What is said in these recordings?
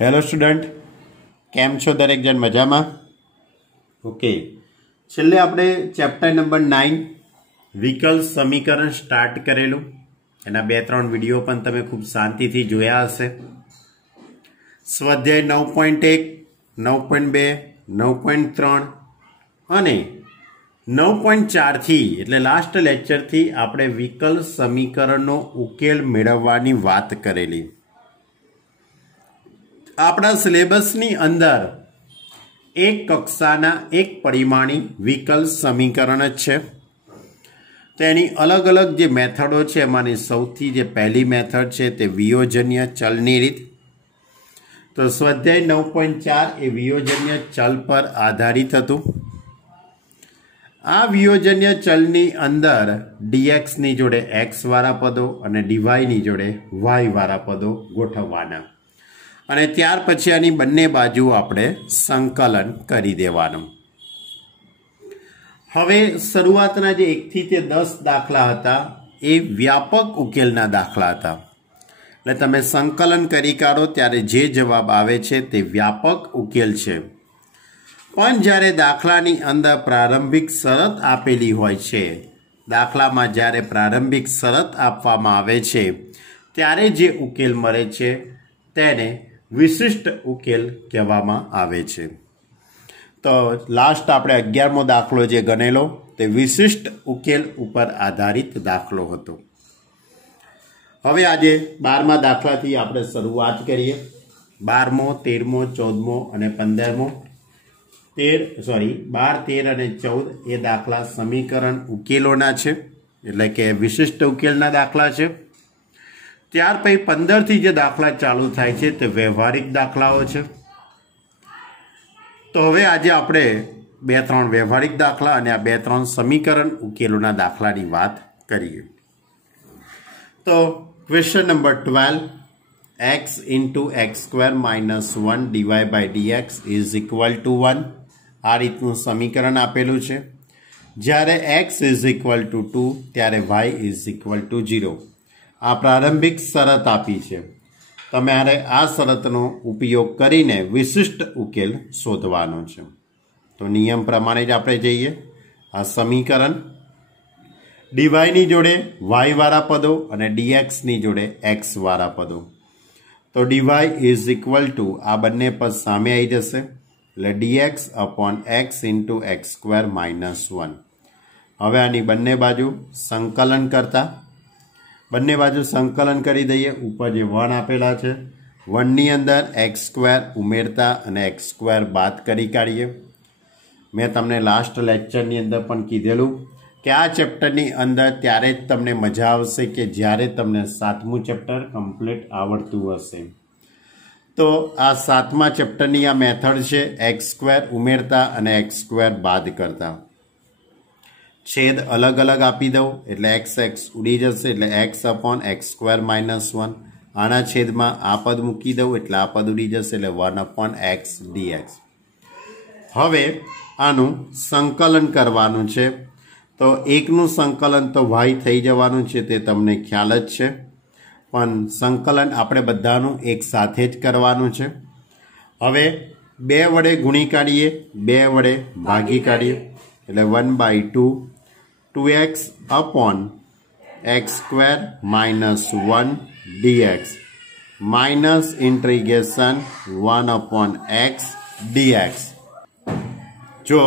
Hello student, કેમ છો દરેક જણ? મજામાં? ઓકે, છેલ્લે આપણે ચેપ્ટર નંબર 9 વિકલ સમીકરણ સ્ટાર્ટ કરેલું. એના 2-3 વિડીયો પણ તમે ખૂબ શાંતિથી જોયા હશે. સ્વાધ્યાય 9.1, 9.2, 9.3 અને 9.4 થી એટલે લાસ્ટ લેક્ચરથી આપણે વિકલ સમીકરણનો ઉકેલ મેળવવાની વાત કરેલી. આપણા સિલેબસની અંદર એક કક્ષાના એક પરિમાણી વિકલ સમીકરણ જ છે. તેની અલગ અલગ જે મેથડો છે એમાંની સૌથી જે પહેલી મેથડ છે તે વિયોજનીય ચલની રીત. તો સ્વાધ્યાય 9.4 એ વિયોજનીય ચલ પર આધારિત હતું. આ વિયોજનીય ચલની અંદર dxની જોડે x વાળા પદો અને dyની જોડે y વાળા પદો ગોઠવવાના અને ત્યાર પછી આની બંને બાજુ આપણે સંકલન કરી દેવાનું. હવે શરૂઆતના જે 1 થી 10 દાખલા હતા એ વ્યાપક ઉકેલના દાખલા હતા. એટલે તમે સંકલન કરી કાઢો ત્યારે જે જવાબ આવે છે તે વ્યાપક ઉકેલ છે. પણ જ્યારે દાખલાની અંદર પ્રારંભિક શરત આપેલી હોય છે, દાખલામાં જ્યારે પ્રારંભિક શરત આપવામાં આવે છે ત્યારે જે ઉકેલ મળે છે તેને વિશિષ્ટ ઉકેલ કહેવામાં આવે છે. તો લાસ્ટ આપણે 11મો દાખલો જે ગણેલો તે વિશિષ્ટ ઉકેલ ઉપર આધારિત દાખલો હતો. હવે આજે 12મા દાખલાથી આપણે શરૂઆત કરીએ. 12મો, 13મો, 14મો અને 15મો. 12, 13 અને 14 એ દાખલા સમીકરણ ઉકેલોના છે, એટલે કે વિશિષ્ટ ઉકેલના દાખલા છે. ત્યાર પછી 15 થી જે દાખલા ચાલુ થાય છે તે વ્યવહારિક દાખલાઓ છે. તો હવે આજે આપણે 2-3 વ્યવહારિક દાખલા અને આ 2-3 સમીકરણ ઉકેલોના દાખલાની વાત કરીએ. તો question number 12, x into x square minus 1 dy by dx is equal to 1. આ રીતનું સમીકરણ આપેલું છે. જ્યારે x is equal to 2 ત્યારે y is equal to 0. આ પ્રારંભિક શરત આપી છે. તમારે આ શરતનો ઉપયોગ કરીને વિશિષ્ટ ઉકેલ શોધવાનો છે. તો નિયમ પ્રમાણે જ આપણે જઈએ. આ સમીકરણ ડીવાયની જોડે y વાળા પદો અને dxની જોડે x વાળા પદો. તો dy ઇઝ ઇક્વલ ટુ આ બંને પદ સામે આવી જશે, એટલે dx upon x into x square minus 1. હવે આની બંને બાજુ સંકલન કરતા બંને બાજુ સંકલન કરી દઈએ. ઉપર જે 1 આપેલા છે 1ની અંદર એક્સ સ્ક્વેર ઉમેરતા અને એક્સ સ્ક્વેર બાદ કરી કાઢીએ. મેં તમને લાસ્ટ લેક્ચરની અંદર પણ કીધેલું કે આ ચેપ્ટરની અંદર ત્યારે જ તમને મજા આવશે કે જ્યારે તમને 7મું ચેપ્ટર કમ્પ્લીટ આવડતું હશે. તો આ 7મા ચેપ્ટરની આ મેથડ છે, એક્સ સ્ક્વેર ઉમેરતા અને એક્સ સ્ક્વેર બાદ કરતા. છેદ અલગ અલગ આપી દઉં એટલે એક્સ એક્સ ઉડી જશે, એટલે x upon x square minus 1. આના છેદમાં આ પદ મૂકી દઉં એટલે આ પદ ઉડી જશે, એટલે 1 અપોન એક્સ ડીએક્સ. હવે આનું સંકલન કરવાનું છે. તો એકનું સંકલન તો y થઈ જવાનું છે, તે તમને ખ્યાલ જ છે. પણ સંકલન આપણે બધાનું એક સાથે જ કરવાનું છે. હવે 2 વડે ગુણી કાઢીએ, 2 વડે ભાગી કાઢીએ, એટલે 1/2 2x upon x square minus 1 dx minus integration 1 upon x dx. જો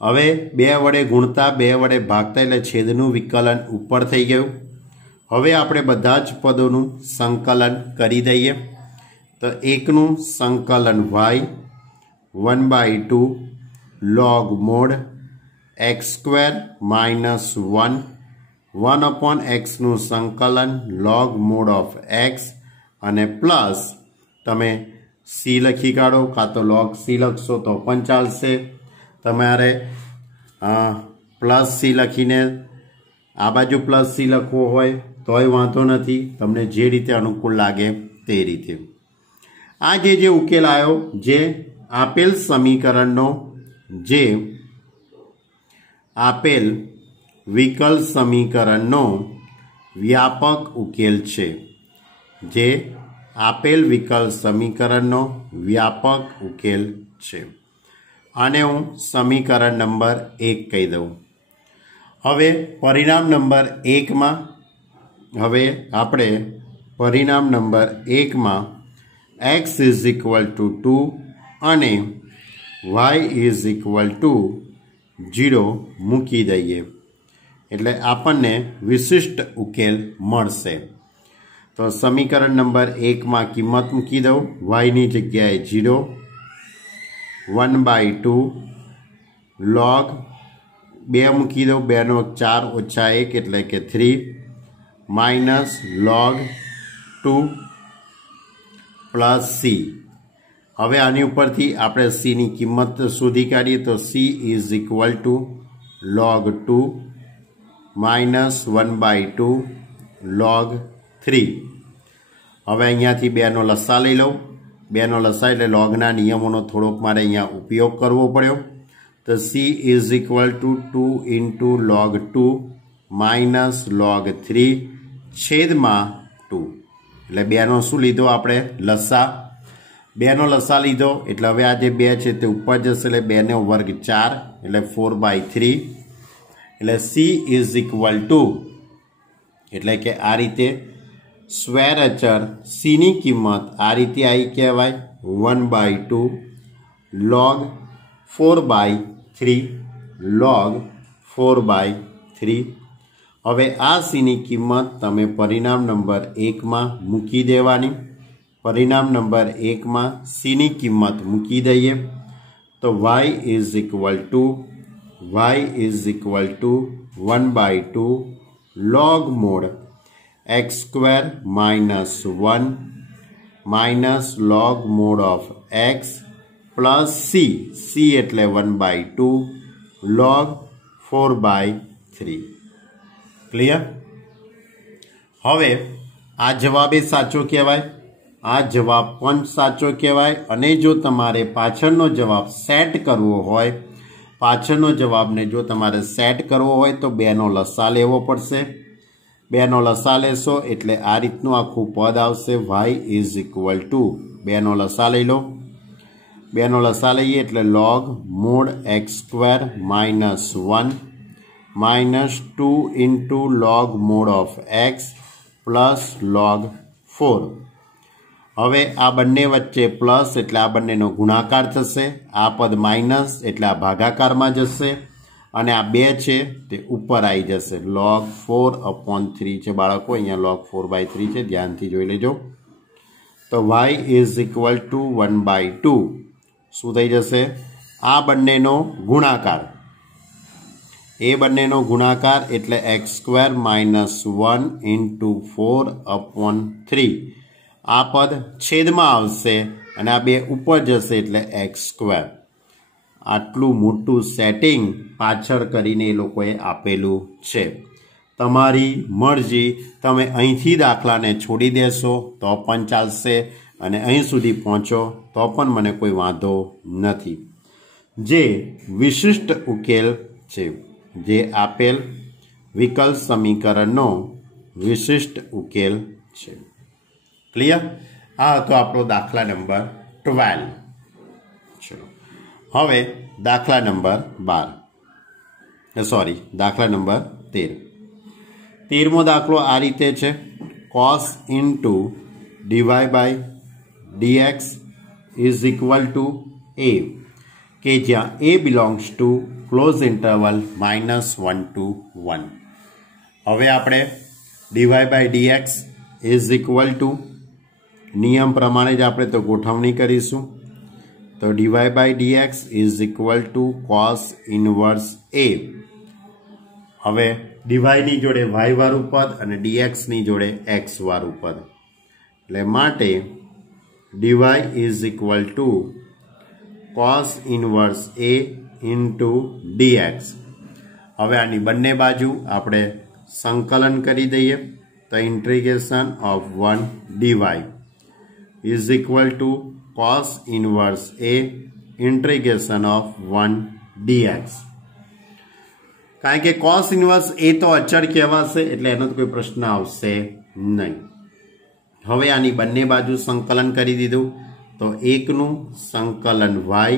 હવે 2 વડે ગુણતા 2 વડે ભાગતા એટલે છેદનું વિકલન ઉપર થઈ ગયું. હવે આપણે બધા જ પદોનું સંકલન કરી દઈએ. તો એકનું સંકલન y 1/2 log mod x square minus 1 1 upon એક્સનું સંકલન log mod ઓફ એક્સ અને પ્લસ તમે c લખી કાઢો, કાં તો log c લખશો તો પણ ચાલશે. તમારે પ્લસ c લખીને આ બાજુ પ્લસ c લખવો હોય તોય વાંધો નથી, તમને જે રીતે અનુકૂળ લાગે તે રીતે. આ જે ઉકેલ આવ્યો, જે આપેલ સમીકરણનો જે આપેલ વિકલ સમીકરણનો વ્યાપક ઉકેલ છે, જે આપેલ વિકલ સમીકરણનો વ્યાપક ઉકેલ છે। આને હું સમીકરણ નંબર 1 કહી દઉં। હવે પરિણામ નંબર 1 માં આપણે પરિણામ નંબર 1 માં x = 2 અને y = 0 મૂકી દઈએ એટલે આપણને વિશિષ્ટ ઉકેલ મળશે। તો સમીકરણ નંબર 1 માં કિંમત મૂકી દઉં। y ની જગ્યાએ 0, 1/2 log 2 મૂકી દઉં, 2 નો 4 ઓછા 1 એટલે કે 3 માઇનસ log 2 પ્લસ c। હવે આની ઉપરથી આપણે c ની કિંમત શોધી કાઢીએ તો c = log 2 માઇનસ 1/2 log 3। હવે અહીંયાથી 2 નો લસા લઈ લઉં। 2 નો લસા એટલે લોગના નિયમોનો થોડોક મારે અહીંયા ઉપયોગ કરવો પડ્યો। તો c = 2 × log 2 માઇનસ log 3 છેદમાં 2 એટલે 2 નો શું લીધો આપણે લસા। 2 નો લસા લીધો એટલે હવે આ જે 2 છે તે ઉપર જશે એટલે 2 નો વર્ગ 4 એટલે 4/3 એટલે c = એટલે કે આ રીતે સ્ક્વેર અચર c ની કિંમત આ રીતે આવી કહેવાય 1/2 log 4/3 log 4/3। હવે આ c ની કિંમત તમે પરિણામ નંબર 1 માં મૂકી દેવાની। પરિણામ નંબર 1 માં c ની કિંમત મૂકી દઈએ તો y = 1/2 log mod x² - 1 minus log mod of x plus c એટલે 1/2 log 4/3। ક્લિયર? હવે આ જવાબ એ સાચો કહેવાય, આ જવાબ પણ સાચો કહેવાય। અને જો તમારે પાછળનો જવાબ સેટ કરવો હોય, પાછળનો જવાબને જો તમારે સેટ કરવો હોય તો 2 નો લસા લેવો પડશે। 2 નો લસા લેશો એટલે આ રીતનું આખું પદ આવશે y = 2 નો લસા લઈ લો। 2 નો લસા લઈએ એટલે log mod x² - 1 minus 2 × log mod of x plus log 4। હવે આ બંને વચ્ચે પ્લસ એટલે આ બંનેનો ગુણાકાર થશે, આ પદ માઇનસ એટલે આ ભાગાકારમાં જશે અને આ 2 છે તે ઉપર આવી જશે। log 4/3 છે બાળકો, અહીંયા log 4/3 છે, ધ્યાનથી જોઈ લેજો। તો y = 1/2 શું થઈ જશે? આ બંનેનો ગુણાકાર, એ બંનેનો ગુણાકાર એટલે x² - 1 × 4/3 આ પદ છેદમાં આવશે અને આ 2 ઉપર જશે એટલે x²। આટલું મોટું સેટિંગ પાછળ કરીને એ લોકોએ આપેલું છે। તમારી મરજી, તમે અહીંથી દાખલાને છોડી દેશો તો પણ ચાલશે અને અહીં સુધી પહોંચો તો પણ મને કોઈ વાંધો નથી। જે વિશિષ્ટ ઉકેલ છે, જે આપેલ વિકલ સમીકરણનો વિશિષ્ટ ઉકેલ છે। ક્લિયર? આ હતો આપણો દાખલા નંબર 12। ચલો હવે દાખલા નંબર 12, દાખલા નંબર 13। 13મો દાખલો આ રીતે છે, cos × dy/dx = a, કે જ્યાં a belongs to close interval -1 to 1। હવે આપણે dy/dx = નિયમ પ્રમાણે જ આપણે તો ગોઠવણી કરીશું। તો dy/dx = cos inverse a। હવે dy ની જોડે y વાળું પદ અને dx ની જોડે x વાળું પદ, એટલે માટે dy = cos inverse a × dx। હવે આની બંને બાજુ આપણે સંકલન કરી દઈએ તો integration of 1 dy = cos inverse a integration of 1 dx। કારણ કે cos inverse a તો અચળ કહેવાશે એટલે એનો તો કોઈ પ્રશ્ન આવશે નહીં। हवे आनी बंने बाजू संकलन करी दीधुं तो एकनु संकलन y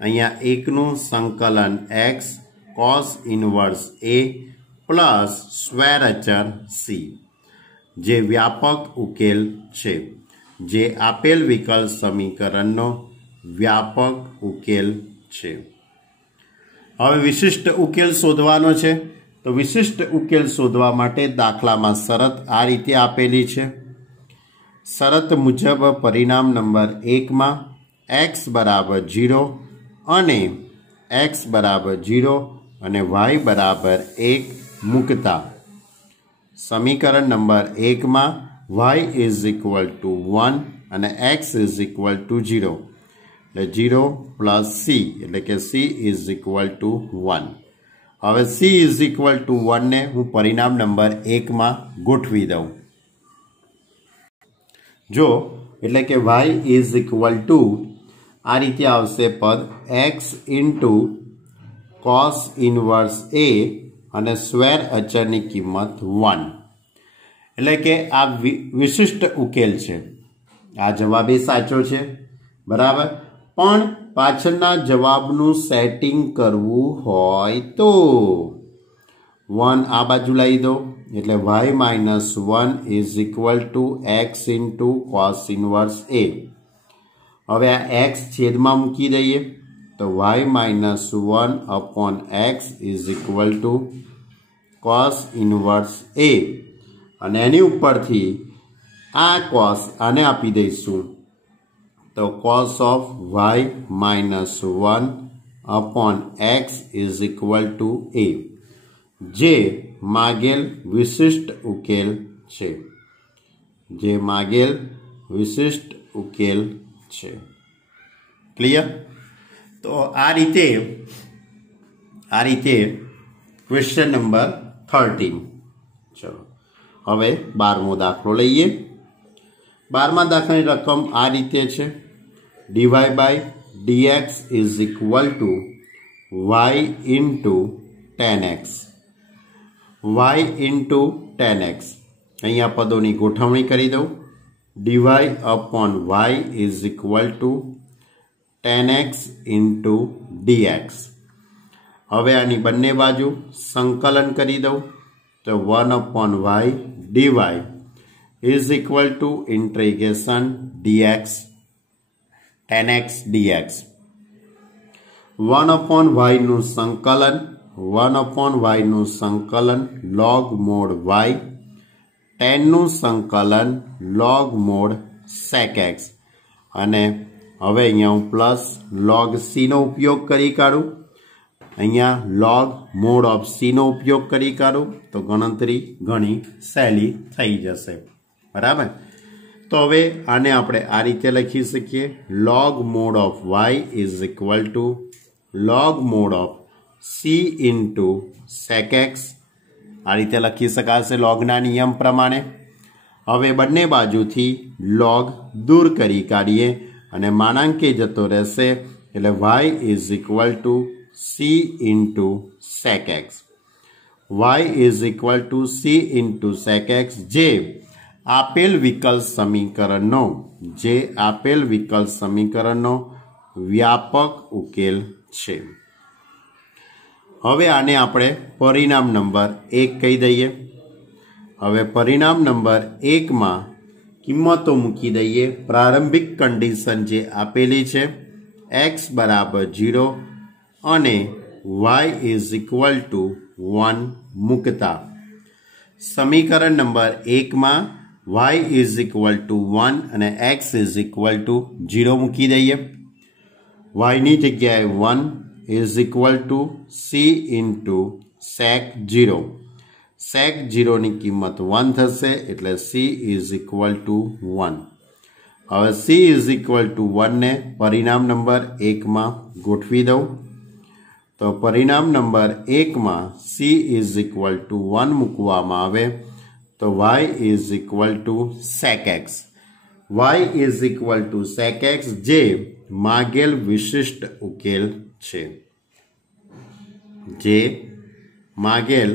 अहींया एकनु संकलन x cos inverse a plus square अचर c जे व्यापक उकेल छे, जे आपेल विकल समीकरणनो व्यापक उकेल छे। हवे विशिष्ट उकेल शोधवानो छे तो विशिष्ट उकेल शोधवा माटे दाखलामां शरत आ रीते आपेली छे। शरत मुजब परिणाम नंबर 1 में x बराबर 0 अने x बराबर 0 अने y बराबर 1 मूकता समीकरण नंबर 1 में y इज इक्वल टू 1 अने x इज इक्वल टू 0 એટલે 0 प्लस c એટલે કે c इज इक्वल टू 1। હવે c इज इक्वल टू 1 ने हूँ परिणाम नंबर 1 में गोठवी दऊं। जो એટલે કે y इज इक्वल टू आ रीते आवशे पद x into cos inverse a अने स्क्वेर अचरनी किंमत 1 એટલે કે आ विशिष्ट उकेल छे। आ जवाब साचो छे बराबर, पण पाछळना जवाबनुं सेटिंग करवुं होय तो 1 आ बाजू लई दो એટલે y minus 1 is equal to x into cos inverse a। हवे आ x छेद में मूकी दईए तो y minus 1 upon x is equal to cos inverse a अने एनी उपरथी आ cos आने आपी दईशुं तो cos of y minus 1 upon x is equal to a जे मागेल विशिष्ट उकेल छे, जे मागेल विशिष्ट उकेल छे। क्लियर? तो आ रीते क्वेश्चन नंबर 13। चलो हवे 12मो दाखलो लईए। 12मा दाखलानी रकम आ रीते छे dy by dx is equal to y into 10x y into 10x अहींया पदोनी गोठवणी करी दऊं dy upon y is equal to 10x into dx। हवे आनी बंने बाजू संकलन करी दऊं तो 1 upon y dy is equal to integration dx 10x dx 1 upon y नु संकलन 1 अपॉन y नु संकलन log मोड y 10 नु संकलन log मोड sec x अने हवे अहींया हूँ प्लस log c नो उपयोग करी काढूं अहींया log मोड ऑफ c नो उपयोग करी काढूं तो गणतरी घणी सहेली थई जशे बराबर। तो हवे आने आपणे आ रीते लखी सकीए log mod of y is equal to log mod of c into sec x आ रीते लखी शकाशे लॉगना नियम प्रमाणे। हवे बंने बाजुथी log दूर करी काढीए अने मानांके जतो रहेशे एटले y is equal to c into sec x y is equal to c into sec x जे आपेल विकल समीकरणनो व्यापक उकेल छे। हवे आने आपणे परिणाम नंबर 1 कही दईए। हवे परिणाम नंबर 1 में किंमतो मूकी दईए। प्रारंभिक कंडीशन जे आपेली छे x बराबर 0 अने y इज इक्वल टू 1 मूकता समीकरण नंबर 1 में y इज इक्वल टू 1 अने x इज इक्वल टू 0 मूकी दईए। y नी जग्याए 1 is equal to c into sec 0 sec 0 नी किंमत 1 थशे एटले c इज इक्वल टू 1। हवे c इज इक्वल टू 1 ने परिणाम नंबर 1 में गोठवी दऊं तो परिणाम नंबर 1 में c इज इक्वल टू 1 मूकवामां आवे तो y is equal to sec x y is equal to sec x जे मागेल विशिष्ट उकेल छे, जे मागेल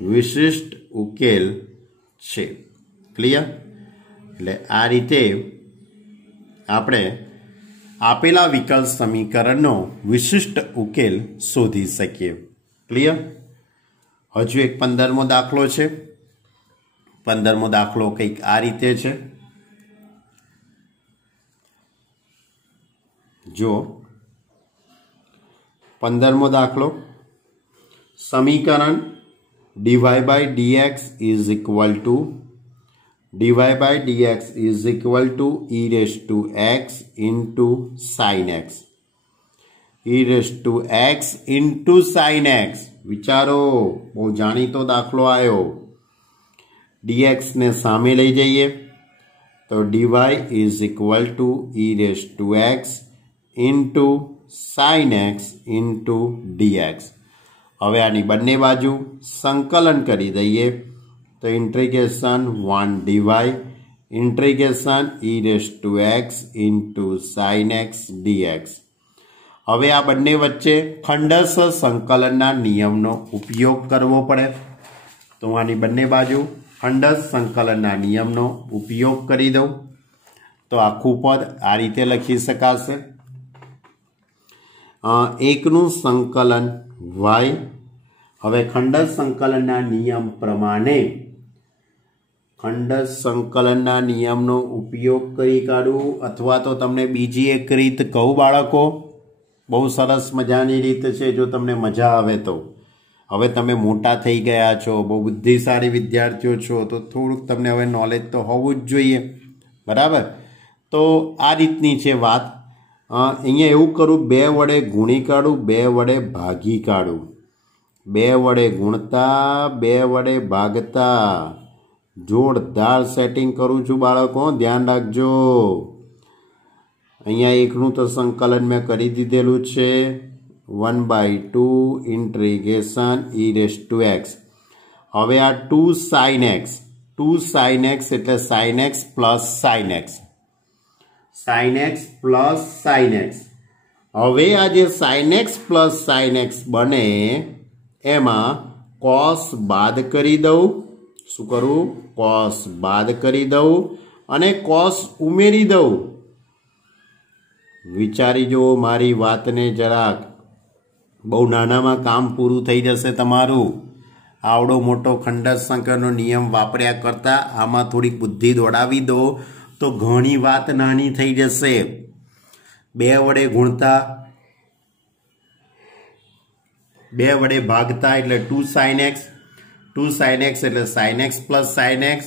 विशिष्ट उकेल छे। क्लियर? એટલે આ રીતે આપણે આપેલા વિકલ સમીકરણનો વિશિષ્ટ ઉકેલ શોધી શકીએ. ક્લિયર? હજુ એક 15મો દાખલો છે. 15મો દાખલો કંઈક આ રીતે છે. જો 15મો દાખલો, સમીકરણ dy by dx is equal to e raised to x into sin x. e raised to x into sin x. વિચારો, બહુ જાણીતો દાખલો આવ્યો. dx ને સામે લઈ જઈએ તો dy is equal to e raised to x into sin x into dx. હવે આની બંને બાજુ સંકલન કરી દઈએ તો integration 1 dy integration e raised to x into sin x dx. હવે આ બંને વચ્ચે ખંડસ્થ સંકલનના નિયમનો ઉપયોગ કરવો પડે. તો આની બંને બાજુ ખંડસ્થ સંકલનના નિયમનો ઉપયોગ કરી દઉં તો આખું પદ આ રીતે લખી શકાશે. એકનું સંકલન y. હવે ખંડસ્થ સંકલનના નિયમ પ્રમાણે ખંડસ્થ સંકલનના નિયમનો ઉપયોગ કરી કાઢું, અથવા તો તમને બીજી એક રીત કહું બાળકો, બહુ સરસ મજાની રીત છે. જો તમને મજા આવે તો, હવે તમે મોટા થઈ ગયા છો, બહુ બુદ્ધિશાળી વિદ્યાર્થીઓ છો, તો થોડુંક તમને હવે નોલેજ તો હોવું જ જોઈએ, બરાબર? તો આ રીતની છે વાત. અહીંયા એવું કરું, 2 વડે ગુણી કાઢું, 2 વડે ભાગી કાઢું, 2 વડે ગુણતા, 2 વડે ભાગતા. જોરદાર સેટિંગ કરું છું બાળકો, ધ્યાન રાખજો. અહીંયા એકનું તો સંકલન મેં કરી દીધેલું છે, 1/2 integration e raised to x. હવે આ 2 sin x એટલે sin x plus sin x, sin x plus sin x. હવે આ જે sin x plus sin x બને એમાં cos બાદ કરી દઉં. શું કરું? cos બાદ કરી દઉં અને cos ઉમેરી દઉં. વિચારી જુઓ મારી વાતને જરાક. બહુ નાનામાં કામ પૂરું થઈ જશે તમારું. આવડો મોટો ખંડસ્થ સંકલનનો નિયમ વાપર્યા કરતા આમાં થોડીક બુદ્ધિ દોડાવી દો તો ઘણી વાત નાની થઈ જશે. 2 વડે ગુણતા, 2 વડે ભાગતા એટલે 2 sin x, 2 sin x એટલે sin x plus sin x.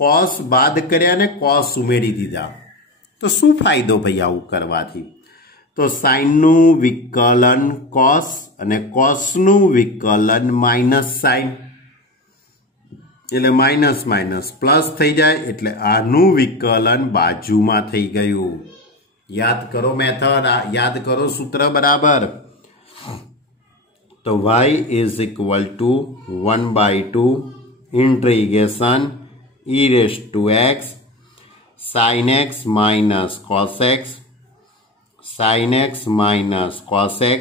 cos બાદ કર્યા અને cos ઉમેરી દીધા. તો શું ફાયદો ભાઈ આવું કરવાથી? તો સાઇનનું વિકલન cos અને cosનું વિકલન માઇનસ સાઇન, એટલે માઇનસ માઇનસ પ્લસ થઈ જાય, એટલે આનું વિકલન બાજુમાં થઈ ગયું. યાદ કરો મેથડ, યાદ કરો સૂત્ર બરાબર. તો y is equal to 1/2 integration e raised to x sin x minus cos x, sin x minus cos x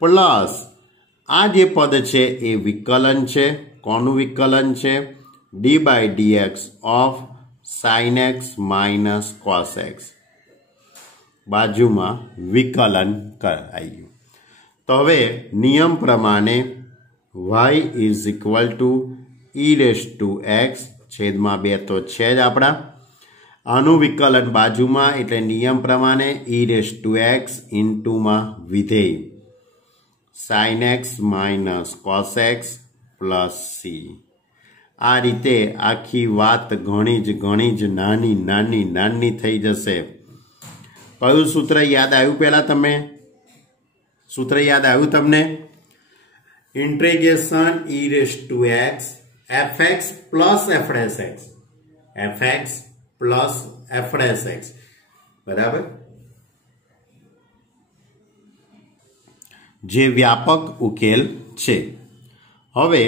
plus આ જે પદ છે એ વિકલન છે. કોનું વિકલન છે? d/dx of sin x minus cos x. બાજુમાં વિકલન કરાયું. તો હવે નિયમ પ્રમાણે y is equal to e raised to x છેદમાં 2 તો છે જ આપણા. આનું વિકલન બાજુમાં, એટલે નિયમ પ્રમાણે e raised to x ઇન્ટુમાં વિધેય sin x minus cos x plus c. આ રીતે આખી વાત ઘણી જ નાની થઈ જશે. કયું સૂત્ર યાદ આવ્યું? પહેલા તમે સૂત્ર યાદ આવ્યું તમને? Integration e raised to x fx plus f dash x, fx plus f dash x, બરાબર? જે વ્યાપક ઉકેલ છે. હવે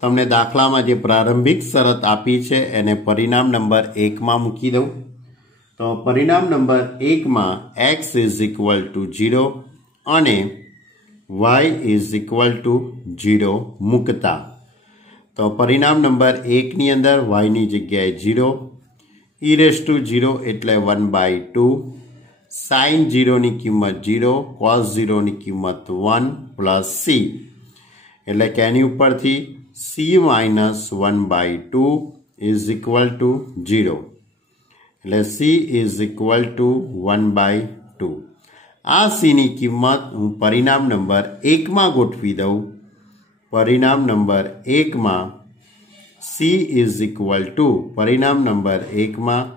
તમને દાખલામાં જે પ્રારંભિક શરત આપી છે એને પરિણામ નંબર 1માં મૂકી દઉં. તો પરિણામ નંબર 1માં x is equal to 0 અને y is equal to 0 મૂકતા, તો પરિણામ નંબર 1ની અંદર y ની જગ્યાએ 0, e⁻0 એટલે 1/2 sin 0 ની કિંમત 0 cos 0 ની કિંમત 1 પ્લસ c એટલે કે એની ઉપરથી c minus 1/2 is equal to 0 એટલે c ઇઝ ઇક્વલ ટુ 1/2 આ c ની કિંમત હું પરિણામ નંબર 1 માં ગોઠવી દઉં પરિણામ નંબર 1 માં c ઇઝ ઇક્વલ ટુ પરિણામ નંબર 1 માં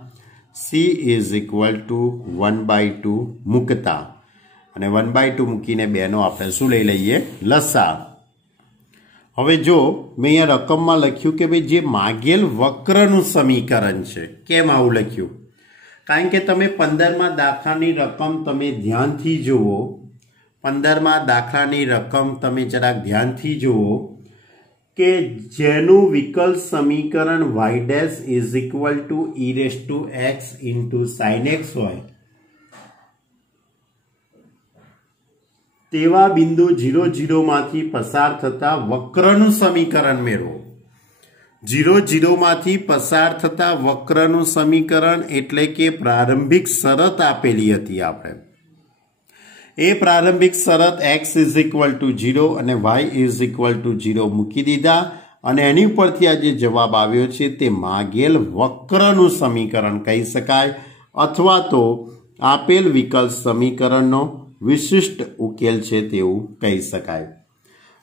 c ઇઝ ઇક્વલ ટુ 1/2 મૂકતા અને 1/2 મૂકીને બેનો આપણે શું લઈ લઈએ લસા હવે જો મેં અહીંયા રકમમાં લખ્યું કે ભાઈ જે માગેલ વક્રનું સમીકરણ છે કેમ આવું લખ્યું કારણ કે તમે 15મા દાખલાની રકમ તમે ધ્યાનથી જુઓ 15મા દાખલાની રકમ તમે જરાક ધ્યાનથી જુઓ કે જેનું વિકલ સમીકરણ y dash is equal two e⁻x into sin x હોય તેવા બિંદુ 0 0 માંથી પસાર થતા વક્રનું સમીકરણ મેળવો 0 0 માંથી પસાર થતા વક્રનું સમીકરણ એટલે કે પ્રારંભિક શરત આપેલી હતી આપણે એ પ્રારંભિક શરત x ઇઝ ઇક્વલ ટુ 0 અને y ઇઝ ઇક્વલ ટુ 0 મૂકી દીધા અને એની ઉપરથી આ જે જવાબ આવ્યો છે તે માગેલ વક્રનું સમીકરણ કહી શકાય અથવા તો આપેલ વિકલ સમીકરણનો વિશિષ્ટ ઉકેલ છે તેવું કહી શકાય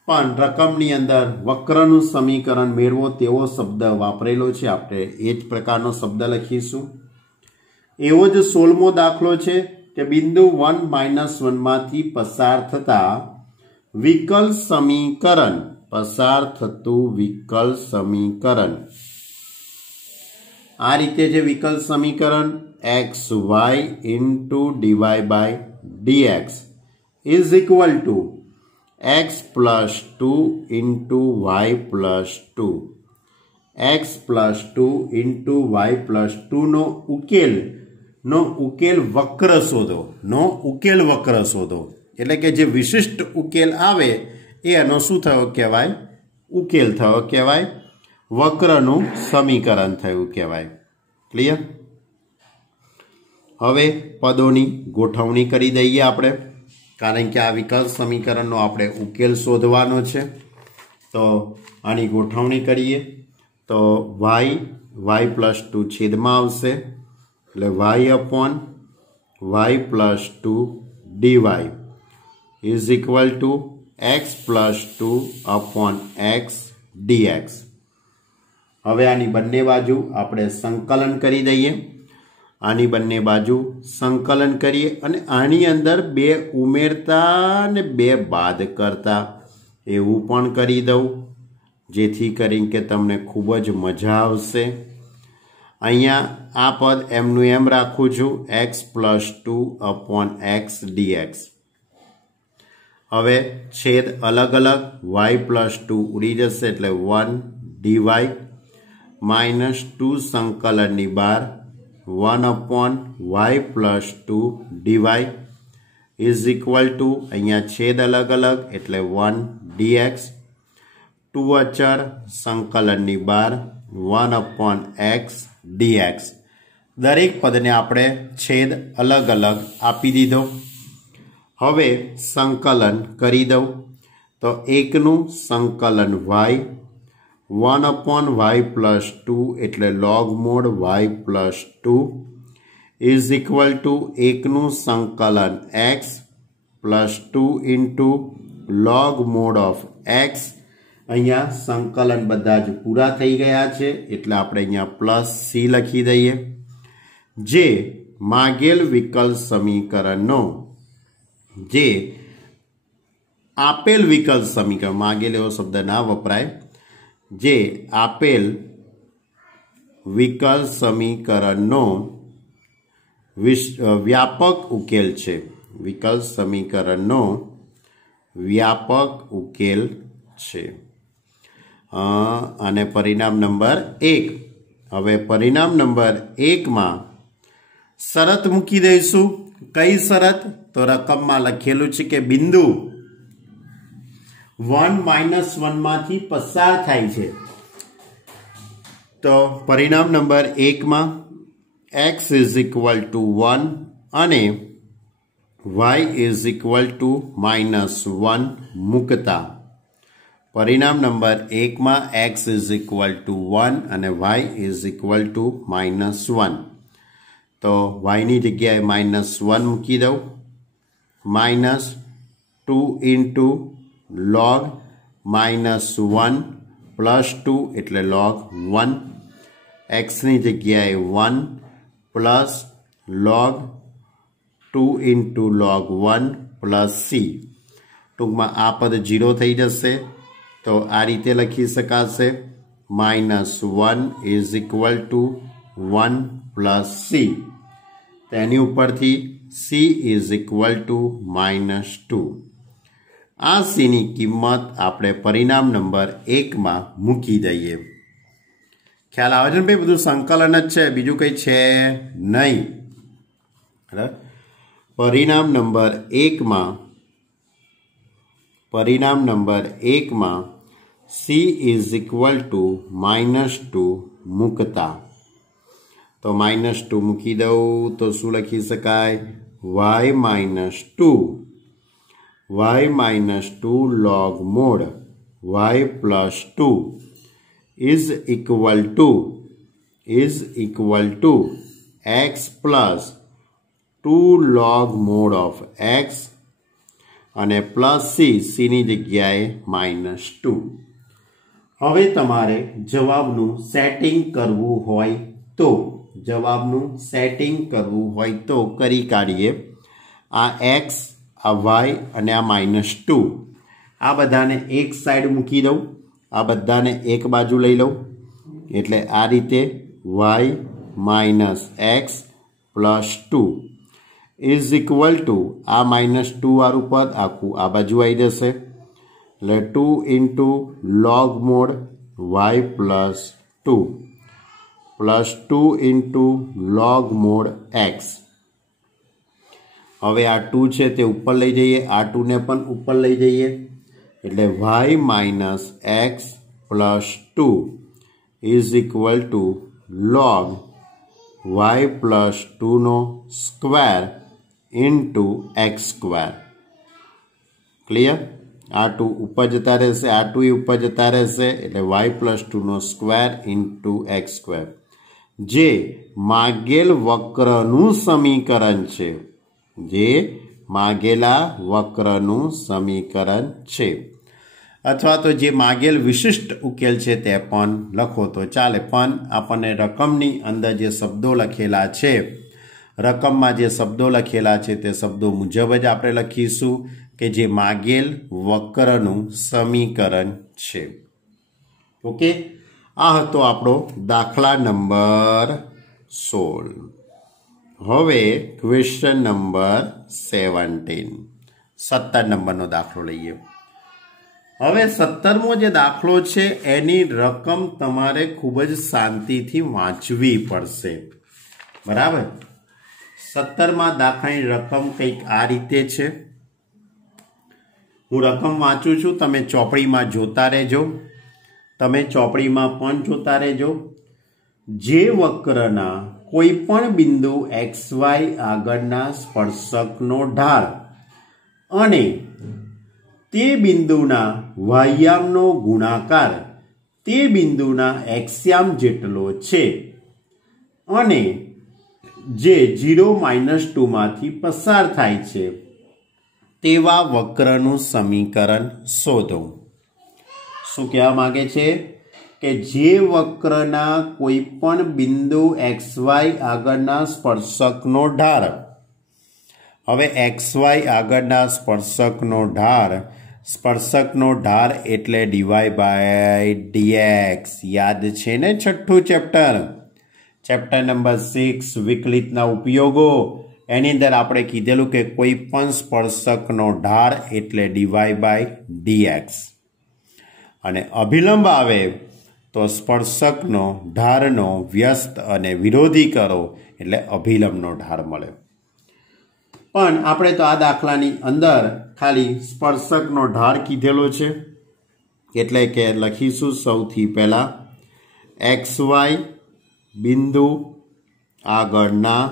પણ રકમની અંદર વક્રનું સમીકરણ મેળવો તેવો શબ્દ વાપરેલો છે આપણે એ જ પ્રકારનો શબ્દ લખીશું એવો જ 16મો દાખલો છે કે બિંદુ 1 -1 માંથી પસાર થતા વિકલ સમીકરણ પસાર થતું વિકલ સમીકરણ આ રીતે જે વિકલ સમીકરણ xy into dy by dx is equal to x plus 2 into y plus 2 x plus 2 into y plus 2 નો ઉકેલ વક્ર શોધો એટલે કે જે વિશિષ્ટ ઉકેલ આવે એ એનો શું થયો કહેવાય ઉકેલ થયો કહેવાય વક્રનું સમીકરણ થયું કહેવાય ક્લિયર હવે પદોની ગોઠવણી કરી દઈએ આપણે કારણ કે આ વિકલ સમીકરણનો આપણે ઉકેલ શોધવાનો છે તો આની ગોઠવણી કરીએ તો y પ્લસ 2 છેદમાં આવશે એટલે y upon y plus 2 dy is equal to x plus 2 upon x dx હવે આની બંને બાજુ આપણે સંકલન કરી દઈએ આની બંને બાજુ સંકલન કરીએ અને આની અંદર 2 ઉમેરતા ને 2 બાદ કરતા એવું પણ કરી દઉં જેથી કરીને કે તમને ખૂબ જ મજા આવશે અહીંયા આ પદ એમનું એમ રાખું છું x plus 2 upon x dx હવે છેદ અલગ અલગ y plus 2 ઉડી જશે એટલે 1 dy minus 2 સંકલનની બહાર 1 upon y plus 2 dy is equal to અહીંયા છેદ અલગ અલગ એટલે 1 dx 2 અચળ સંકલનની બહાર 1 upon x dx દરેક પદને આપણે છેદ અલગ અલગ આપી દીધો હવે સંકલન કરી દઉં તો એકનું સંકલન y 1 upon y plus 2 એટલે log mod y plus 2 is equal to એકનું સંકલન x plus 2 into log mod of x અહીંયા સંકલન બધા જ પૂરા થઈ ગયા છે એટલે આપણે અહીંયા પ્લસ c લખી દઈએ જે માગેલ વિકલ સમીકરણનો જે આપેલ વિકલ સમીકરણ માગેલ એવો શબ્દ ના વપરાય જે આપેલ વિકલ સમીકરણનો વ્યાપક ઉકેલ છે વિકલ સમીકરણનો વ્યાપક ઉકેલ છે અને પરિણામ નંબર 1 હવે પરિણામ નંબર 1 માં શરત મૂકી દઈશું કઈ શરત તો રકમમાં લખેલું છે કે બિંદુ 1 -1 માંથી પસાર થાય છે તો પરિણામ નંબર 1 માં x is equal to 1 અને y is equal to -1 મૂકતા પરિણામ નંબર 1 માં x is equal to 1 અને y is equal to -1. તો y ની જગ્યાએ -1 મૂકી દઉં. -2 into log -1 plus 2 એટલે log 1. x ની જગ્યાએ 1 plus log 2 into log 1 plus c. ટૂંકમાં આ પદ 0 થઈ જશે તો આ રીતે લખી શકાશે -1 is equal to 1 plus c. તેની ઉપરથી c is equal to -2. આ c ની કિંમત આપણે પરિણામ નંબર 1 માં મૂકી દઈએ. ખ્યાલ આવે છે ને ભાઈ? બધું સંકલન જ છે, બીજું કંઈ છે નહીં. પરિણામ નંબર 1 માં c is equal to -2 મૂકતા તો -2 મૂકી દઉં તો શું લખી શકાય? y -2 log mod y plus 2 is equal to x plus 2 log mod of x અને પ્લસ c ની જગ્યાએ -2. હવે તમારે જવાબનું સેટિંગ કરવું હોય તો કરી કાઢીએ. આ x, આ y અને આ -2 આ બધાને એક સાઈડ મૂકી દઉં, આ બધાને એક બાજુ લઈ લઉં એટલે આ રીતે y - x plus 2 is equal to આ -2 વાળું પદ આખું આ બાજુ આવી જશે એટલે 2 into log mod y plus 2 plus 2 into log mod x. હવે આ 2 છે તે ઉપર લઈ જઈએ, આ 2 ને પણ ઉપર લઈ જઈએ એટલે y - x plus 2 is equal to log y plus 2 નો square into x square. Clear? આ 2 ઉપર જતા રહેશે, આ 2 ઉપર જતા રહેશે એટલે y plus 2 નો સ્ક્વેર into x square. જે માગેલ વક્રનું સમીકરણ છે, અથવા તો જે માગેલ વિશિષ્ટ ઉકેલ છે તે પણ લખો તો ચાલે. પણ આપણને રકમની અંદર જે શબ્દો લખેલા છે, રકમમાં જે શબ્દો લખેલા છે તે શબ્દો મુજબ જ આપણે લખીશું કે જે માગેલ વક્રનું સમીકરણ છે. ઓકે, આ હતો આપણો દાખલા નંબર 16. હવે ક્વેશ્ચન નંબર 17 નંબરનો દાખલો લઈએ. હવે 17મો જે દાખલો છે એની રકમ તમારે ખૂબ જ શાંતિથી વાંચવી પડશે. બરાબર? 17મા દાખલાની રકમ કંઈક આ રીતે છે. હું રકમ વાંચું છું, તમે ચોપડીમાં જોતા રહેજો. જે વક્રના કોઈ પણ બિંદુ XY આગળના સ્પર્શકનો ઢાળ અને તે બિંદુના વાયામનો ગુણાકાર તે બિંદુના એક્સયામ જેટલો છે અને જે 0 - 2માંથી પસાર થાય છે તેવા વક્રનું સમીકરણ શોધો. શું કહેવા માંગે છે કે જે વક્રના કોઈ પણ બિંદુ XY આગળના સ્પર્શકનો ઢાળ, હવે XY આગળના સ્પર્શકનો ઢાળ એટલે dy/dx. યાદ છે ને? છઠ્ઠું ચેપ્ટર નંબર 6 વિકલિતના ઉપયોગો, એની અંદર આપણે કીધેલું કે કોઈ પણ સ્પર્શકનો ઢાળ એટલે dy/dx અને અભિલંબ આવે તો સ્પર્શકનો ઢાળનો વ્યસ્ત અને વિરોધી કરો એટલે અભિલંબનો ઢાળ મળે. પણ આપણે તો આ દાખલાની અંદર ખાલી સ્પર્શકનો ઢાળ કીધેલો છે એટલે કે લખીશું સૌથી પહેલા XY બિંદુ આગળના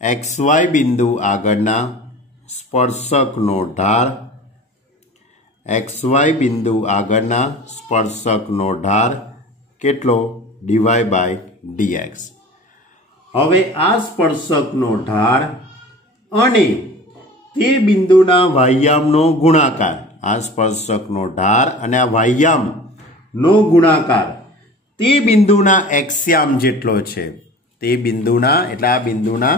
XY બિંદુ આગળના સ્પર્શકનો ઢાળ, XY બિંદુ આગળના સ્પર્શકનો ઢાળ કેટલો? dy/dx. હવે આ સ્પર્શકનો ઢાળ અને તે બિંદુના વાહ્યામનો ગુણાકાર, આ સ્પર્શકનો ઢાળ અને આ વાહ્યામનો ગુણાકાર તે બિંદુના એક્સ્યામ જેટલો છે, તે બિંદુના એટલે આ બિંદુના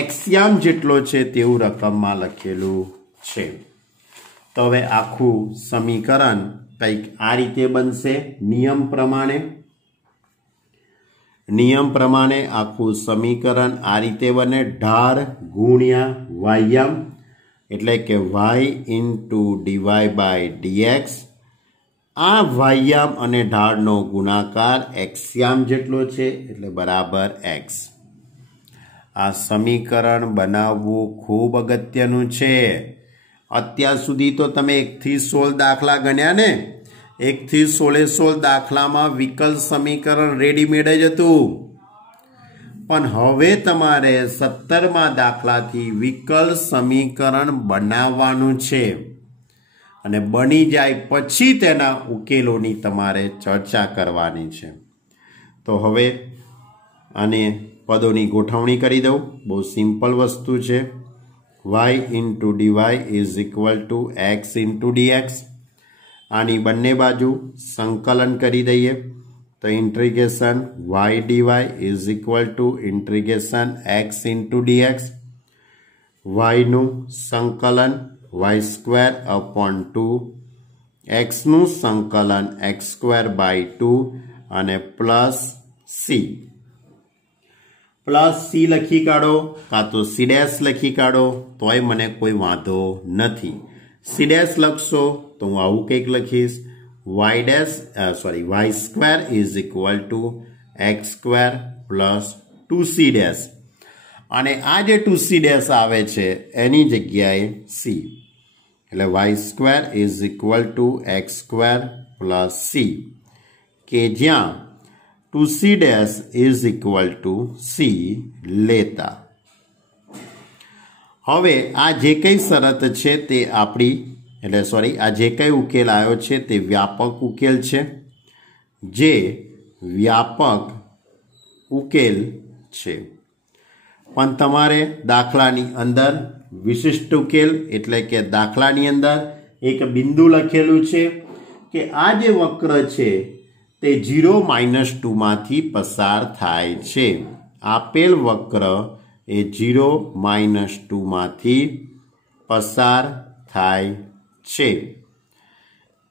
એક્સ્યામ જેટલો છે તેવું રકમમાં લખેલું છે. તો હવે આખું સમીકરણ કંઈક આ રીતે બનશે. નિયમ પ્રમાણે આખું સમીકરણ આ રીતે બને. ઢાળ ગુણ્યા વાહ્યામ એટલે કે y ઇન્ટુ dy/dx. આ વાહ્યામ અને ઢાળનો ગુણાકાર એક્સ્યામ જેટલો છે એટલે બરાબર x. આ સમીકરણ બનાવવું ખૂબ અગત્યનું છે. અત્યાર સુધી તો તમે 1 થી 16 દાખલા ગણ્યા ને, 1 થી 16 દાખલામાં વિકલ સમીકરણ રેડીમેડ જ હતું. પણ હવે તમારે 17મા દાખલાથી વિકલ સમીકરણ બનાવવાનું છે અને બની જાય પછી તેના ઉકેલોની તમારે ચર્ચા કરવાની છે. તો હવે આને પદોની ગોઠવણી કરી દઉં. બહુ સિમ્પલ વસ્તુ છે. y into dy is equal two x into dx. આની બંને બાજુ સંકલન કરી દઈએ તો integration y dy is equal two integration x into dx. yનું સંકલન y²/2, xનું સંકલન x²/2 અને પ્લસ c લખી કાઢો કાં તો c' લખી કાઢો તોય મને કોઈ વાંધો નથી. c' લખશો તો હું આવું કંઈક લખીશ, y² is equal two x² plus 2c'. અને આ જે 2c' આવે છે એની જગ્યાએ c, એટલે y² is equal two x² plus c, કે જ્યાં 2c' is equal two c લેતા. હવે આ જે કંઈ શરત છે તે આપણી આ જે કંઈ ઉકેલ આવ્યો છે તે વ્યાપક ઉકેલ છે. જે વ્યાપક ઉકેલ છે. પણ તમારે દાખલાની અંદર વિશિષ્ટ ઉકેલ એટલે કે દાખલાની અંદર એક બિંદુ લખેલું છે કે આ જે વક્ર છે તે 0-2 માંથી પસાર થાય છે. આપેલ વક્ર એ 0-2 માંથી પસાર થાય છે.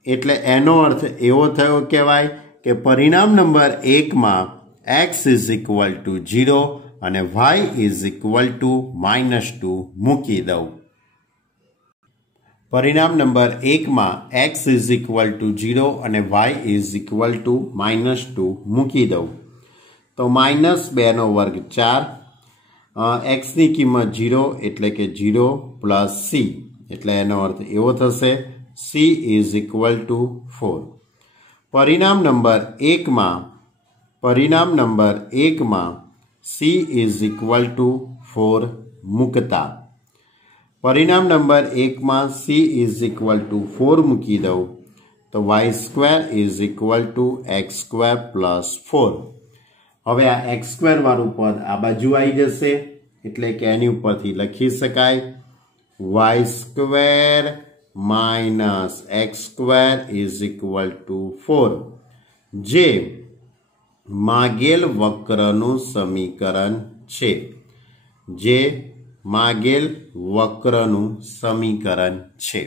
એટલે એનો અર્થ એવો થયો કહેવાય કે પરિણામ નંબર 1માં x ઇઝ ઇક્વલ ટુ 0 અને y ઇઝ ઇક્વલ ટુ -2 મૂકી દઉં. પરિણામ નંબર 1માં x ઇઝ ઇક્વલ ટુ 0 અને y ઇઝ ઇક્વલ ટુ -2 મૂકી દઉં તો -2 વર્ગ 4, xની કિંમત 0 એટલે કે 0 પ્લસ c, એટલે એનો અર્થ એવો થશે c ઇઝ ઇક્વલ ટુ 4. પરિણામ નંબર 1માં c ઇઝ ઇક્વલ ટુ 4 મૂકતા પરિણામ નંબર 1માં c ઇઝ ઇક્વલ ટુ 4 મૂકી દઉં તો y² is equal two x² plus 4. હવે આ x² વાળું પદ આ બાજુ આવી જશે એટલે કે એની ઉપરથી લખી શકાય y² minus x² is equal to 4, જે માગેલ વક્રનું સમીકરણ છે.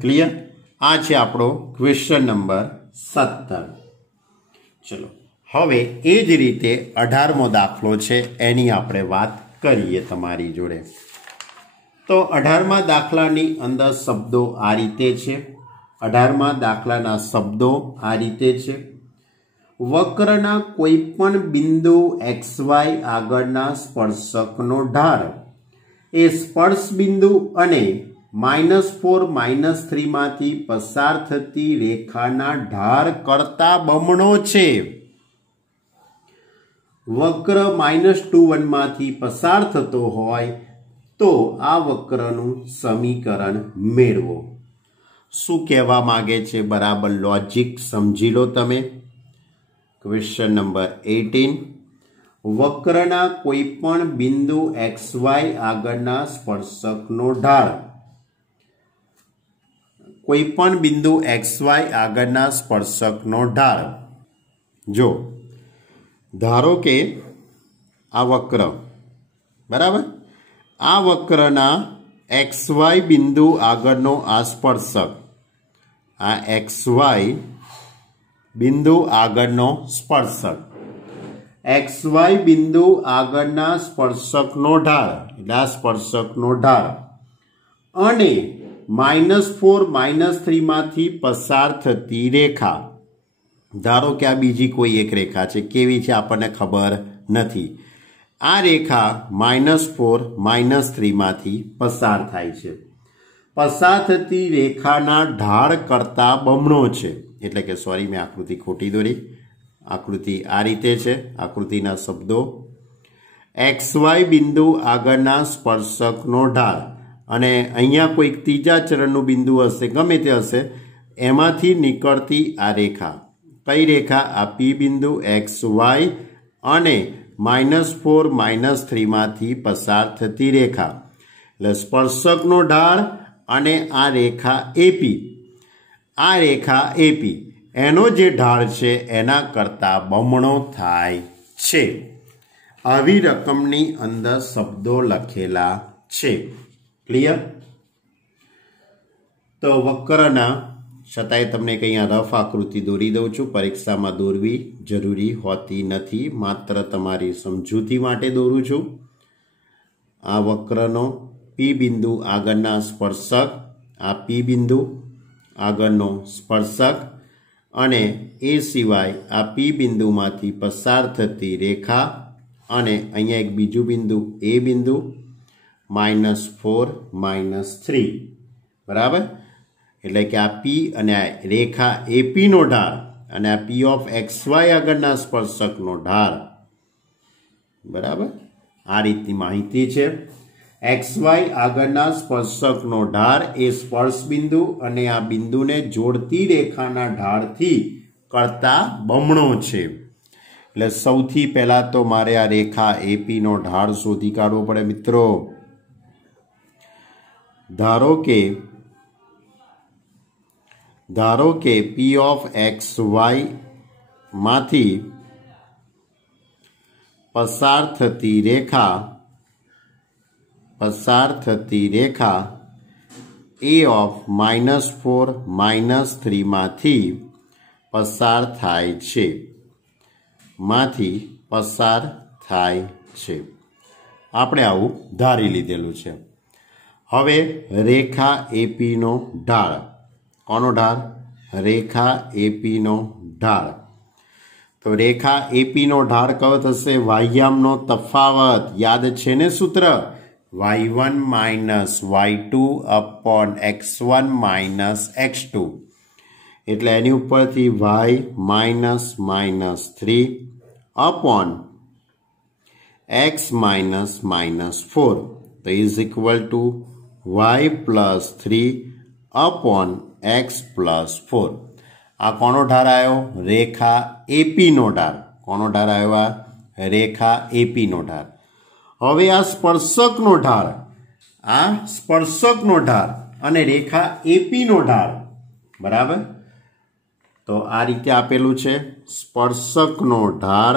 ક્લિયર? આ છે આપણો ક્વેશ્ચન નંબર 17. ચલો હવે એ જ રીતે 18મો દાખલો છે એની આપણે વાત કરીએ તમારી જોડે. તો 18મા દાખલાની અંદર શબ્દો આ રીતે છે. 18મા દાખલાના શબ્દો આ રીતે છે. વક્રના કોઈ પણ બિંદુ XY આગળના સ્પર્શકનો ઢાળ એ સ્પર્શ બિંદુ અને -4 -3 માંથી પસાર થતી રેખાના ઢાળ કરતા બમણો છે. વક્ર -2 માંથી પસાર થતો હોય તો આ વક્રનું સમીકરણ મેળવો. શું કહેવા માંગે છે બરાબર લોજિક સમજી લો તમે. ક્વેશ્ચન નંબર 18, વક્રના કોઈ પણ બિંદુ XY આગળના સ્પર્શકનો ઢાળ. કોઈ પણ બિંદુ XY આગળના સ્પર્શકનો ઢાળ. જો ધારો કે આ વક્ર બરાબર, આ વક્રના XY બિંદુ આગળનો આ સ્પર્શક, આ XY બિંદુ આગળનો સ્પર્શક, XY બિંદુ આગળના સ્પર્શકનો ઢાળ એટલે આ સ્પર્શકનો ઢાળ અને -4 -3 માંથી પસાર થતી રેખા. ધારો કે આ બીજી કોઈ એક રેખા છે, કેવી છે આપણને ખબર નથી. આ રેખા -4 -3 માંથી પસાર થાય છે. પસાર થતી રેખાના ઢાળ કરતા બમણો છે. એટલે કે સોરી, મેં આકૃતિ ખોટી દોરી. આકૃતિ આ રીતે છે. આકૃતિના શબ્દો: XY બિંદુ આગળના સ્પર્શકનો ઢાળ અને અહીંયા કોઈક ત્રીજા ચરણનું બિંદુ હશે, ગમે તે હશે, એમાંથી નીકળતી આ રેખા. કઈ રેખા? આ P બિંદુ XY અને -4 -3 માંથી પસાર થતી રેખા. એટલે સ્પર્શકનો ઢાળ અને આ રેખા AP, આ રેખા AP એનો જે ઢાળ છે એના કરતા બમણો થાય છે. આવી રકમની અંદર શબ્દો લખેલા છે. ક્લિયર? તો વક્રના છતાંય તમને કંઈ રફ આકૃતિ દોરી દઉં છું. પરીક્ષામાં દોરવી જરૂરી હોતી નથી, માત્ર તમારી સમજૂતી માટે દોરું છું. આ વક્રનો P બિંદુ આગળના સ્પર્શક, આ P બિંદુ આગળનો સ્પર્શક અને એ સિવાય આ P બિંદુમાંથી પસાર થતી રેખા અને અહીંયા એક બીજું બિંદુ A બિંદુ -4 -3 બરાબર. એટલે કે આ P અને આ રેખા AP નો ઢાળ અને આ P ઓફ XY આગળના સ્પર્શકનો ઢાળ. બરાબર, આ રીતની માહિતી છે. XY આગળના સ્પર્શકનો ઢાળ એ સ્પર્શ બિંદુ અને આ બિંદુને જોડતી રેખાના ઢાળથી કરતા બમણો છે. એટલે સૌથી પહેલા તો મારે આ રેખા AP નો ઢાળ શોધી કાઢવો પડે મિત્રો. ધારો કે P ઓફ XY માંથી પસાર થતી રેખા A ઓફ -4 -3 માંથી પસાર થાય છે. આપણે આવું ધારી લીધેલું છે. હવે રેખા AP નો ઢાળ. કોનો ઢાળ? રેખા AP નો ઢાળ. તો રેખા AP નો ઢાળ કયો થશે? વાહ્યામનો તફાવત. યાદ છે ને સૂત્ર? y1 y2 upon x1 x2. એટલે એની ઉપરથી y -3 upon x -4 તો is equal two y +3 upon x +4. આ કોનો ઢાળ આવ્યો? રેખા AP નો ઢાળ. કોનો ઢાળ આવ્યો? રેખા AP નો ઢાળ. હવે આ સ્પર્શકનો ઢાળ, અને રેખા AP નો ઢાળ. બરાબર, તો આ રીતે આપેલું છે. સ્પર્શકનો ઢાળ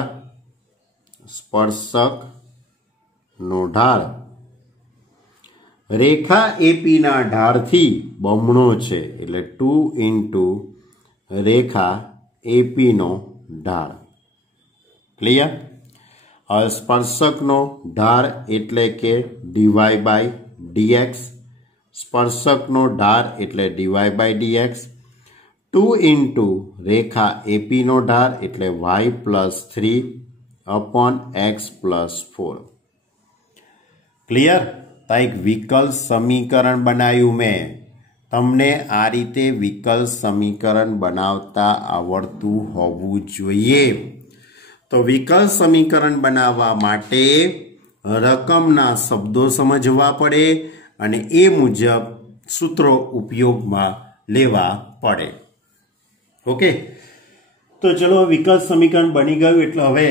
રેખા AP ના ઢાળથી બમણો છે. એટલે 2 × રેખા AP નો ઢાળ. ક્લિયર? હવે સ્પર્શકનો ઢાળ એટલે કે dy/dx. સ્પર્શકનો ઢાળ એટલે dy/dx. 2 × રેખા AP નો ઢાળ એટલે y +3 upon x +4. ક્લિયર? તો એક વિકલ સમીકરણ બનાવ્યું મેં. તમને આ રીતે વિકલ સમીકરણ બનાવતા આવડતું હોવું જોઈએ. तो विकल समीकरण बनावा माटे रकमना शब्दों समझवा पड़े अने ए मुजब सूत्रों उपयोग में लेवा पड़े। ओके, तो चलो विकल समीकरण बनी गयुं एटले हवे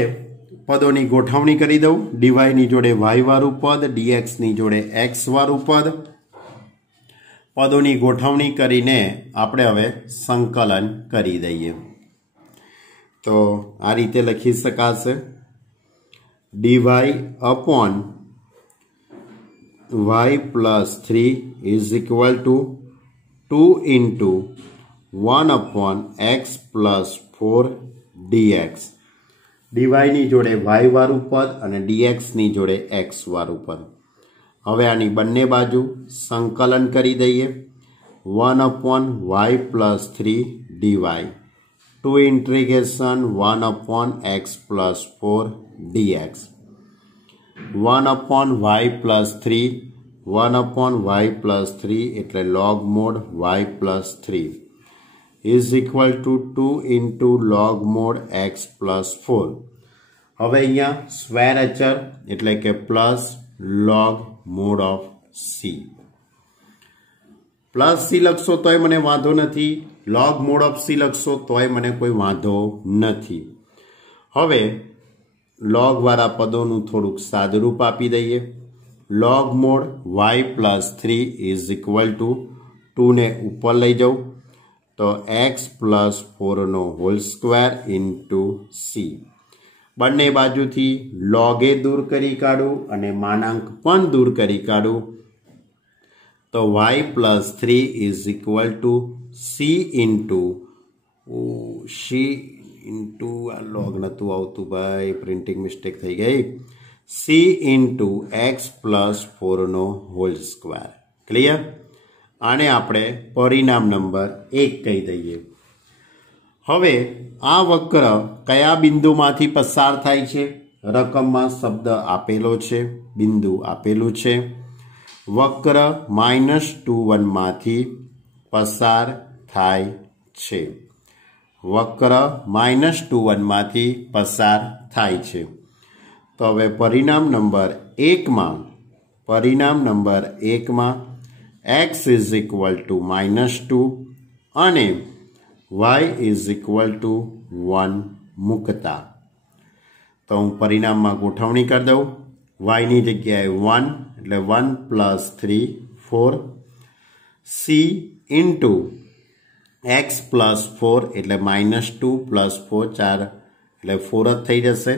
पदोनी गोठवणी करी दऊं। dy नी जोड़े y वाळुं पद, dx नी जोड़े x वाळुं पद। पदोनी गोठवणी करीने आपणे हवे संकलन करी दईए। तो आ रीते लखी शकाशे dy upon y plus 3 is equal to 2 into 1 upon x plus 4 dx। dy नी जोड़े y वाळुं पद अने dx नी जोड़े x वाळुं पद। हवे आनी बंने बाजू संकलन करी दईए। 1 upon y plus 3 dy 2 integration 1 upon x plus 4 dx। 1 upon y plus 3 1 upon y plus 3 एटले log mod y plus 3 is equal to 2 into log mod x plus 4। हवे अहींया स्क्वेर अचर एटले के plus log mod of c। Plus c लखशो तोय मने वांधो नथी, log mod ऑफ c लखशो तोय मने कोई वांधो नथी। हवे log वाला पदों थोड़ुंक सादरूप आपी दईए। log mod y plus 3 is equal to 2 ने ऊपर लई जाऊं तो x प्लस 4 नो होल स्क्वेर इंटू c। बंने बाजू थी log ए दूर करी काढूं अने मानांक पण दूर करी काढूं तो y plus 3 is equal to c into log नतु आवतु भाई, प्रिंटिंग मिस्टेक थई गई। c इंटू x प्लस 4 नो होल स्क्वेर। क्लियर? आने आपणे परिणाम नंबर 1 कही दईए। हवे आ वक्र कया बिंदु मांथी पसार थाय छे? रकम में शब्द आपेलो छे, बिंदु आपेलू छे। वक्र -2 मांथी पसार थाय छे। वक्र -2 मांथी पसार थाय छे। तो हवे परिणाम नंबर 1 में x इज इक्वल टू -2 अने y इज इक्वल टू 1 मुकता तो हूँ परिणाम में गोठवणी कर दऊं। y नी जग्याए 1 एटले 1 plus 3 4 c into x plus 4 एटले -2 प्लस 4 4 एटले 4 ज थई जशे,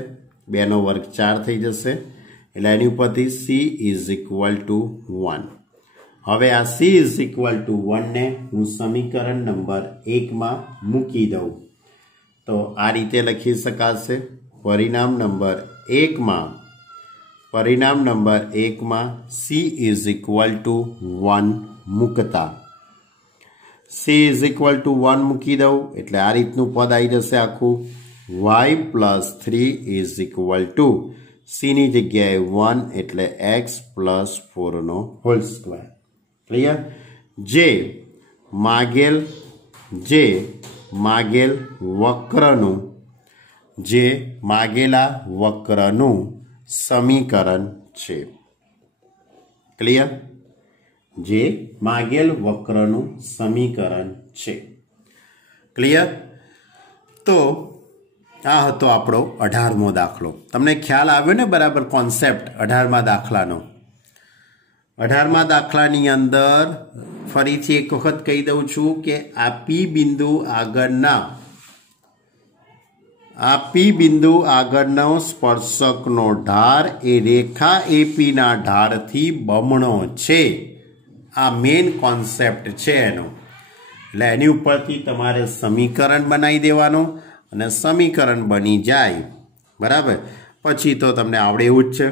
2 नो वर्ग 4 थई जशे एटले एनी उपरथी c इज इक्वल टू 1। हवे आ c इज इक्वल टू 1 ने हूँ समीकरण नंबर 1 में मूकी दऊं तो आ रीते लखी शकाशे परिणाम नंबर 1 में c इज इक्वल टू 1 मूकता c इज इक्वल टू 1 मूकी दऊं एटले आ रीतनु पद आई जशे आखू y plus 3 is equal to c नी जग्याए 1 एटले x प्लस 4 नो होल स्क्वेर। क्लियर? जे मागेला वक्रनु समीकरण छे। क्लियर? जे मागेल वक्रनु समीकरण छे। क्लियर? तो आ हतो आपणो 18मो दाखलो। तमने ख्याल आव्यो ने बराबर कॉन्सेप्ट 18मा दाखलानो? 18मा दाखलानी अंदर फरीथी एक वखत कही दऊं छुं के आ पी बिंदु आगळनो स्पर्शकनो ढार ए रेखा एपी ना ढारथी बमणो छे। आ मेन कॉन्सेप्ट छे एनो। એટલે એની ઉપરથી તમારે સમીકરણ બનાવી દેવાનો અને સમીકરણ બની જાય બરાબર પછી તો તમને આવડે એવું જ છે।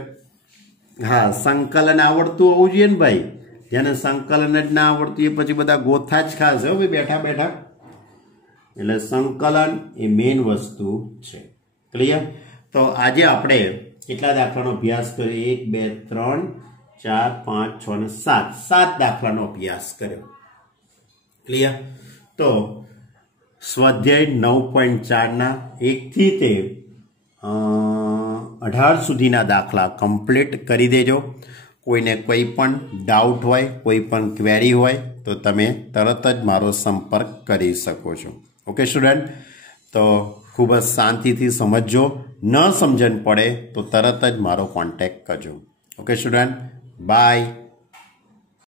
હા, સંકલન આવડતું હોવું જોઈએ ને ભાઈ। જેને સંકલન જ ના આવડતું એ પછી બધા ગોથા જ ખાશે ભાઈ બેઠા બેઠા। એટલે સંકલન એ મેઇન વસ્તુ છે। ક્લિયર? તો આજે આપણે કેટલા દાખલાનો અભ્યાસ કર્યો? 1 2 3 4 5 6 અને 7 દાખલાનો અભ્યાસ કર્યો। क्लियर? तो स्वाध्याय 9.4 ना 1 थी ते 18 સુધીના દાખલા કમ્પ્લીટ કરી દેજો. કોઈને કોઈ પણ ડાઉટ હોય, કોઈ પણ ક્વેરી હોય તો તમે તરત જ મારો સંપર્ક કરી શકો છો. ઓકે સ્ટુડન્ટ, તો ખૂબ જ શાંતિથી સમજજો. ન સમજણ પડે તો તરત જ મારો કોન્ટેક્ટ કરજો. Okay student, by.